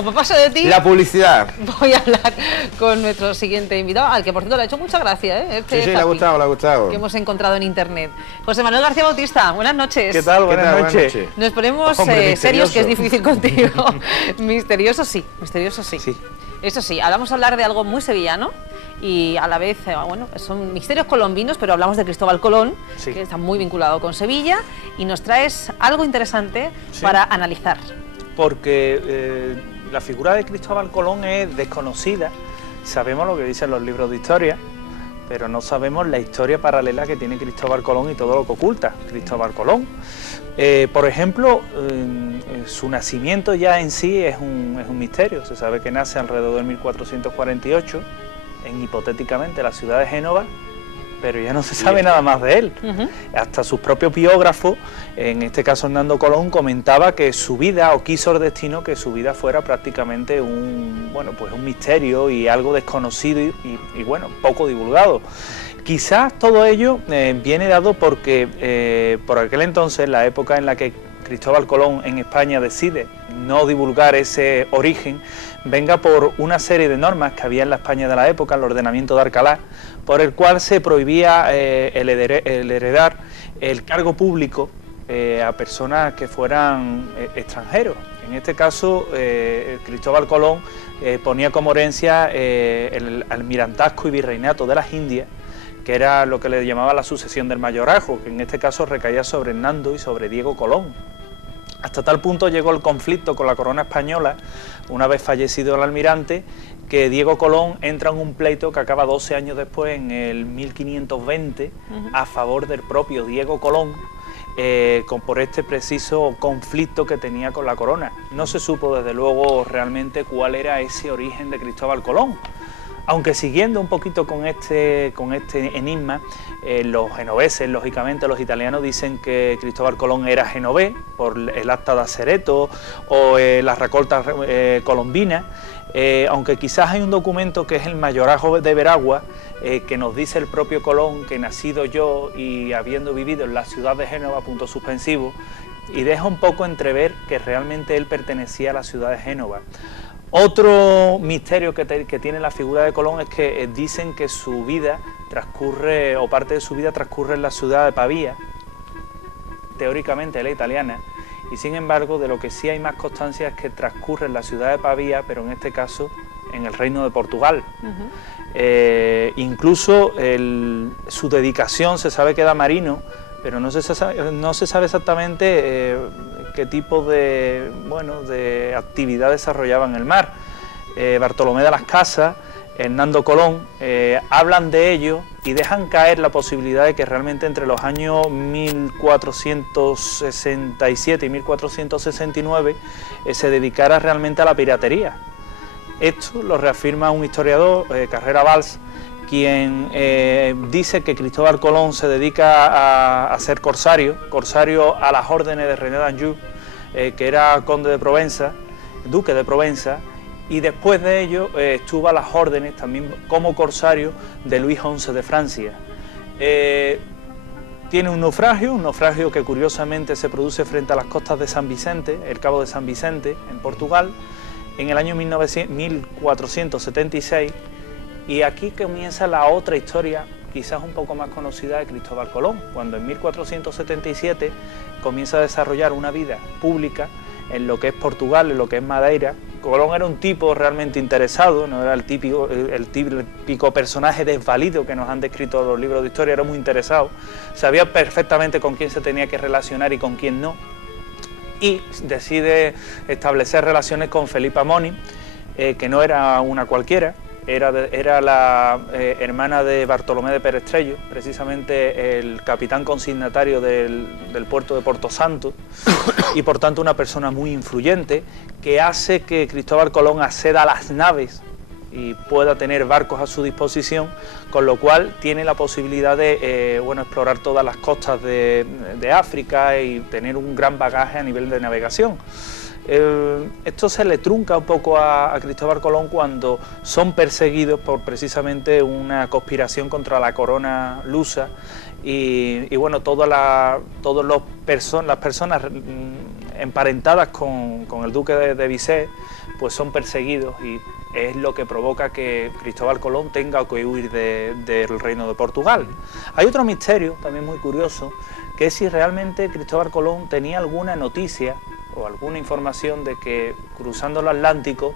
Como paso de ti, la publicidad. voy a hablar con nuestro siguiente invitado, al que por cierto le ha hecho mucha gracia, ¿eh? Sí, le ha gustado, le ha gustado. Que hemos encontrado en internet. José Manuel García Bautista, buenas noches. ¿Qué tal? Buenas noches. Nos ponemos Hombre, serios, que es misterioso. difícil contigo. Misterioso sí, misterioso sí. Sí. Eso sí, ahora vamos a hablar de algo muy sevillano y a la vez, bueno, son misterios colombinos, pero hablamos de Cristóbal Colón, Sí. que está muy vinculado con Sevilla, y nos traes algo interesante Sí. para analizar. Porque la figura de Cristóbal Colón es desconocida. Sabemos lo que dicen los libros de historia, pero no sabemos la historia paralela que tiene Cristóbal Colón y todo lo que oculta Cristóbal Colón. Por ejemplo, su nacimiento ya en sí es un misterio. Se sabe que nace alrededor de 1448, hipotéticamente la ciudad de Génova, pero ya no se sabe nada más de él. Hasta sus propios biógrafos, en este caso Hernando Colón, comentaba que su vida, o quiso el destino que su vida fuera prácticamente un misterio y algo desconocido y bueno, poco divulgado. Quizás todo ello viene dado porque por aquel entonces, la época en la que Cristóbal Colón en España decide no divulgar ese origen, venga por una serie de normas que había en la España de la época, el ordenamiento de Alcalá, por el cual se prohibía el heredar el cargo público a personas que fueran extranjeros. En este caso, Cristóbal Colón ponía como herencia el almirantazgo y virreinato de las Indias, que era lo que le llamaba la sucesión del mayorazgo, que en este caso recaía sobre Hernando y sobre Diego Colón. Hasta tal punto llegó el conflicto con la corona española, una vez fallecido el almirante, que Diego Colón entra en un pleito que acaba 12 años después, en el 1520, a favor del propio Diego Colón, por este preciso conflicto que tenía con la corona. No se supo desde luego realmente cuál era ese origen de Cristóbal Colón. Aunque siguiendo un poquito con este enigma, los genoveses, lógicamente los italianos, dicen que Cristóbal Colón era genovés por el acta de Acereto o las recoltas colombinas, aunque quizás hay un documento que es el Mayorazgo de Veragua, que nos dice el propio Colón que nacido yo y habiendo vivido en la ciudad de Génova, punto suspensivo, y deja un poco entrever que realmente él pertenecía a la ciudad de Génova. Otro misterio que tiene la figura de Colón es que dicen que su vida transcurre, o parte de su vida transcurre en la ciudad de Pavía, teóricamente la italiana, y sin embargo de lo que sí hay más constancia es que transcurre en la ciudad de Pavía, pero en este caso en el Reino de Portugal. Incluso su dedicación se sabe que era marino, pero no se sabe exactamente qué tipo de actividad desarrollaba en el mar. Bartolomé de las Casas, Hernando Colón, hablan de ello y dejan caer la posibilidad de que realmente entre los años 1467 y 1469 se dedicara realmente a la piratería. Esto lo reafirma un historiador, Carrera Valls, quien dice que Cristóbal Colón se dedica a ser corsario a las órdenes de René d'Anjou, que era conde de Provenza, duque de Provenza, y después de ello estuvo a las órdenes también como corsario de Luis XI de Francia. Tiene un naufragio que curiosamente se produce frente a las costas de San Vicente, el Cabo de San Vicente, en Portugal, en el año 1476, y aquí comienza la otra historia, quizás un poco más conocida, de Cristóbal Colón, cuando en 1477 comienza a desarrollar una vida pública en lo que es Portugal, en lo que es Madeira. Colón era un tipo realmente interesado, no era el típico personaje desvalido que nos han descrito los libros de historia, era muy interesado, sabía perfectamente con quién se tenía que relacionar y con quién no, y decide establecer relaciones con Felipa Moni, que no era una cualquiera, era la hermana de Bartolomé de Perestrello, precisamente el capitán consignatario del puerto de Porto Santo, y por tanto una persona muy influyente, que hace que Cristóbal Colón acceda a las naves y pueda tener barcos a su disposición, con lo cual tiene la posibilidad de explorar todas las costas de África y tener un gran bagaje a nivel de navegación. Esto se le trunca un poco a Cristóbal Colón cuando son perseguidos por precisamente una conspiración contra la corona lusa y bueno, las personas emparentadas con el duque de Visé, pues son perseguidos y es lo que provoca que Cristóbal Colón tenga que huir del reino de Portugal. Hay otro misterio también muy curioso, que es si realmente Cristóbal Colón tenía alguna noticia o alguna información de que cruzando el Atlántico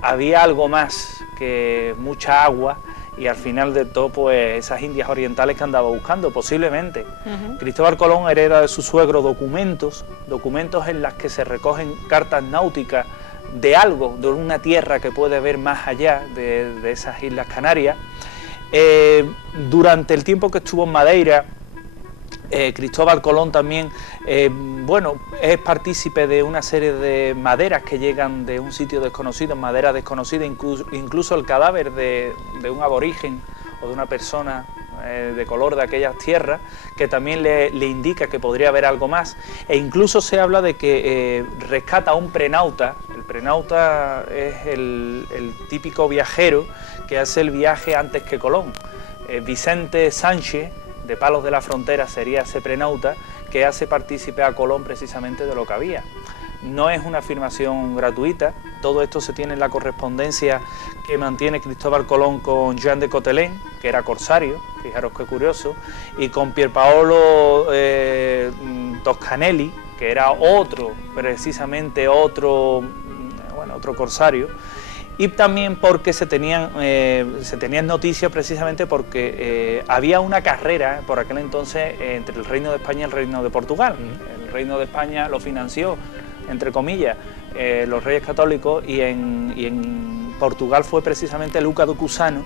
había algo más que mucha agua y al final de todo pues esas Indias orientales que andaba buscando, posiblemente. Cristóbal Colón hereda de su suegro documentos en las que se recogen cartas náuticas de algo, de una tierra que puede ver más allá de esas Islas Canarias. Durante el tiempo que estuvo en Madeira, Cristóbal Colón también, bueno, es partícipe de una serie de maderas que llegan de un sitio desconocido, maderas desconocidas, incluso el cadáver de un aborigen o de una persona de color de aquellas tierras, que también le indica que podría haber algo más, e incluso se habla de que rescata a un prenauta. El prenauta es el típico viajero que hace el viaje antes que Colón. Vicente Sánchez, de Palos de la Frontera, sería ese prenauta que hace partícipe a Colón precisamente de lo que había. No es una afirmación gratuita, todo esto se tiene en la correspondencia que mantiene Cristóbal Colón con Jean de Cotelén, que era corsario, fijaros qué curioso, y con Pierpaolo Toscanelli, que era precisamente otro corsario, y también porque se tenían noticias precisamente porque había una carrera por aquel entonces entre el Reino de España y el Reino de Portugal. El Reino de España lo financió, entre comillas, los Reyes Católicos, y en Portugal fue precisamente Luca do Cusano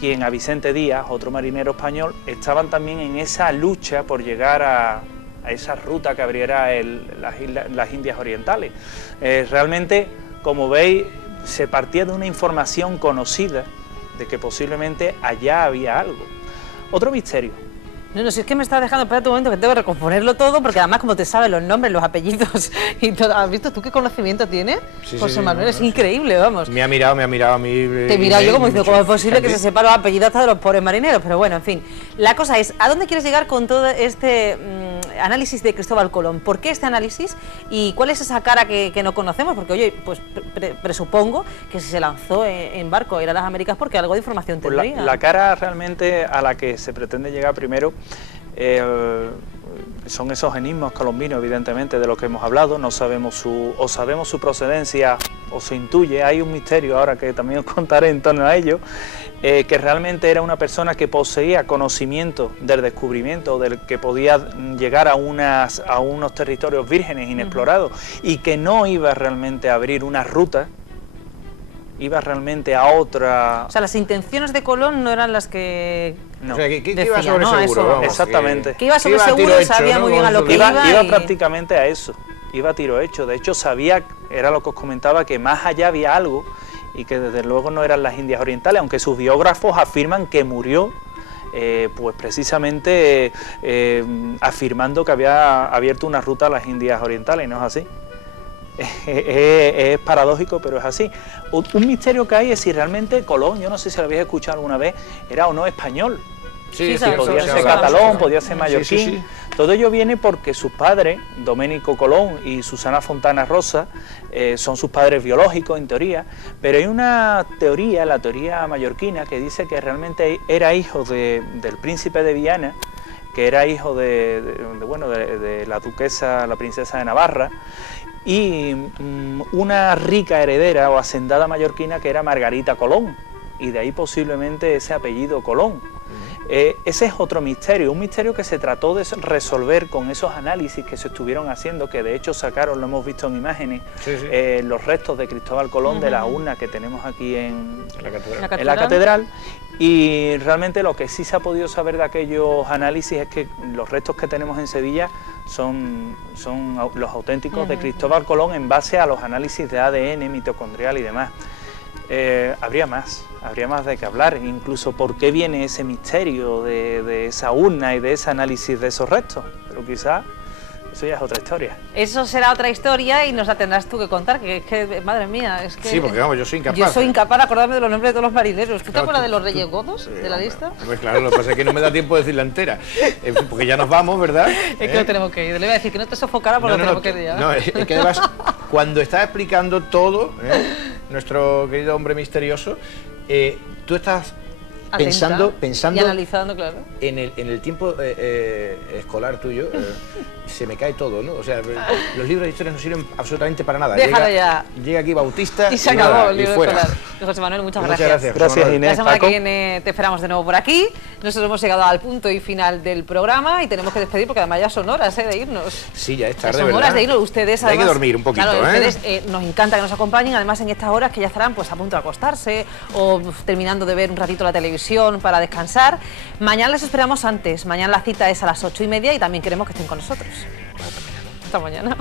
quien a Vicente Díaz, otro marinero español, estaban también en esa lucha por llegar a esa ruta que abriera las Indias Orientales. Realmente, como veis, se partía de una información conocida de que posiblemente allá había algo. Otro misterio. No, si es que me estás dejando, espérate un momento, que tengo que recomponerlo todo, porque además como te sabes los nombres, los apellidos y todo, ¿has visto tú qué conocimiento tienes? Sí, José sí, Manuel, es increíble, vamos. Me ha mirado a mí. Te he mirado yo como diciendo, ¿cómo es posible que se sepa los apellidos hasta de los pobres marineros? Pero bueno, en fin, la cosa es, ¿a dónde quieres llegar con todo este análisis de Cristóbal Colón? ¿Por qué este análisis? ¿Y cuál es esa cara que no conocemos? Porque, oye, pues presupongo que si se lanzó en barco a ir a las Américas porque algo de información tendría. Pues la cara realmente a la que se pretende llegar primero son esos enigmas colombinos, evidentemente, de los que hemos hablado. No sabemos sabemos su procedencia o se intuye. Hay un misterio ahora que también os contaré en torno a ello, que realmente era una persona que poseía conocimiento del descubrimiento, del que podía llegar a unos territorios vírgenes, inexplorados, y que no iba realmente a abrir una ruta, iba realmente a otra... O sea, las intenciones de Colón no eran las que... No. O sea, que decía, iba sobre ¿no? seguro, Eso. vamos, Exactamente. Que iba sobre a seguro, tiro hecho, sabía ¿no? muy bien a lo que Iba y... prácticamente a eso, iba a tiro hecho. De hecho, sabía, era lo que os comentaba, que más allá había algo y que desde luego no eran las Indias Orientales, aunque sus biógrafos afirman que murió pues precisamente afirmando que había abierto una ruta a las Indias Orientales, y no es así. Es paradójico, pero es así. Un misterio que hay es si realmente Colón, yo no sé si lo habéis escuchado alguna vez, era o no español. Sí, Sí, sí, podía Podía ser catalán, podía ser mallorquín. Todo ello viene porque sus padres, Doménico Colón y Susana Fontana Rosa, son sus padres biológicos en teoría, pero hay una teoría, la teoría mallorquina, que dice que realmente era hijo del príncipe de Viana, que era hijo de la duquesa, la princesa de Navarra, y una rica heredera o hacendada mallorquina que era Margarita Colón, y de ahí posiblemente ese apellido Colón. Ese es otro misterio, un misterio que se trató de resolver con esos análisis que se estuvieron haciendo, que de hecho sacaron, lo hemos visto en imágenes, los restos de Cristóbal Colón de la urna que tenemos aquí en la catedral. Y realmente lo que sí se ha podido saber de aquellos análisis es que los restos que tenemos en Sevilla son los auténticos de Cristóbal Colón en base a los análisis de ADN, mitocondrial y demás. Habría más de qué hablar, incluso por qué viene ese misterio de esa urna y de ese análisis de esos restos, pero quizás Eso ya es otra historia. Eso será otra historia y nos la tendrás tú que contar, que es que, madre mía, es que... Sí, porque vamos, yo soy incapaz. Yo soy incapaz de acordarme de los nombres de todos los marineros. ¿Tú te Claro, acuerdas de los Reyes Godos de la lista? Pues claro, lo que pasa es que no me da tiempo de decirla entera. Porque ya nos vamos, ¿verdad? Es que no tenemos que ir. Le iba a decir que no te sofocara porque tenemos que ir ya. No, es que además, cuando está explicando todo, nuestro querido hombre misterioso, tú estás Atenta pensando y analizando, claro. en el tiempo escolar tuyo, se me cae todo, ¿no? O sea, los libros de historia no sirven absolutamente para nada. Déjalo ya. Llega aquí Bautista Y se acabó nada, el libro y fuera. escolar. José Manuel, muchas Muchas gracias. gracias. Gracias, José Manuel. Inés. La semana Paco. que viene te esperamos de nuevo por aquí. Nosotros hemos llegado al punto y final del programa y tenemos que despedir porque además ya son horas de irnos. Sí, ya es Ya tarde, son ¿verdad? horas de irnos. Ustedes Hay que además, dormir un poquito, claro, ¿eh? ustedes nos encanta que nos acompañen, además en estas horas que ya estarán pues a punto de acostarse o terminando de ver un ratito la televisión para descansar. Mañana les esperamos antes. Mañana la cita es a las 8:30 y también queremos que estén con nosotros. Hasta mañana.